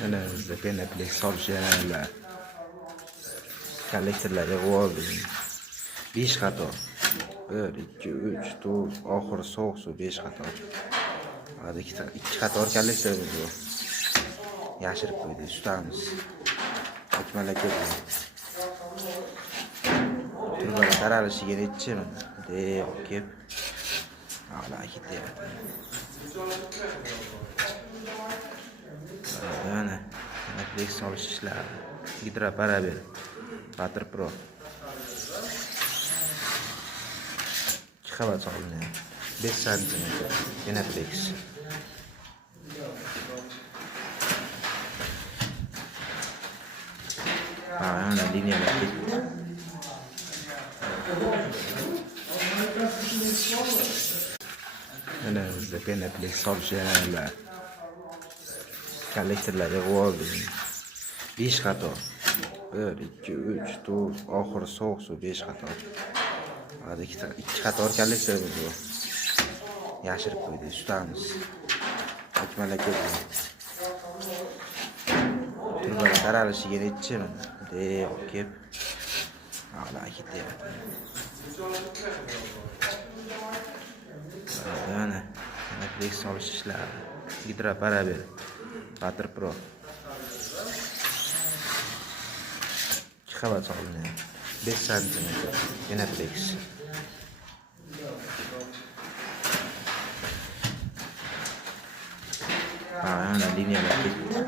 Mana bizda penaplex solish yangilar kollektorlar yig'ib oldim. 5 qator. 1, 2, 3, 4, oxiri sovuq suv 5 qator. Hadi 2 qator kollektorimiz bor. Yashirib qo'ydik, tutamiz. Akmalak ko'p. Turbalar taralishiga nechi mana deb kelib. Hala ketyapti. Mana penaplex solish ishlari. Gidroparabel Batir Pro 2 qavat solinadi. 5 cm penaplex. Mana liniyalar ketdi. Mana bizda penaplex solish yangilar kollektorlar yig'ib oldim. 5 qator. 1, 2, 3, 4, oxiri sovuq suv 5 qator. Hadi 2 qator kollektorimiz bor. Yashirib qo'ydik, tutamiz. Akmalak ko'p. Turbalar taralishiga nechi mana deb kelib. Hala ketyapti. Mana penaplex solish ishlari. Gidroparabel Batir Pro 2 qavat solinadi. 5 cm penaplex. Mana liniyalar ketdi.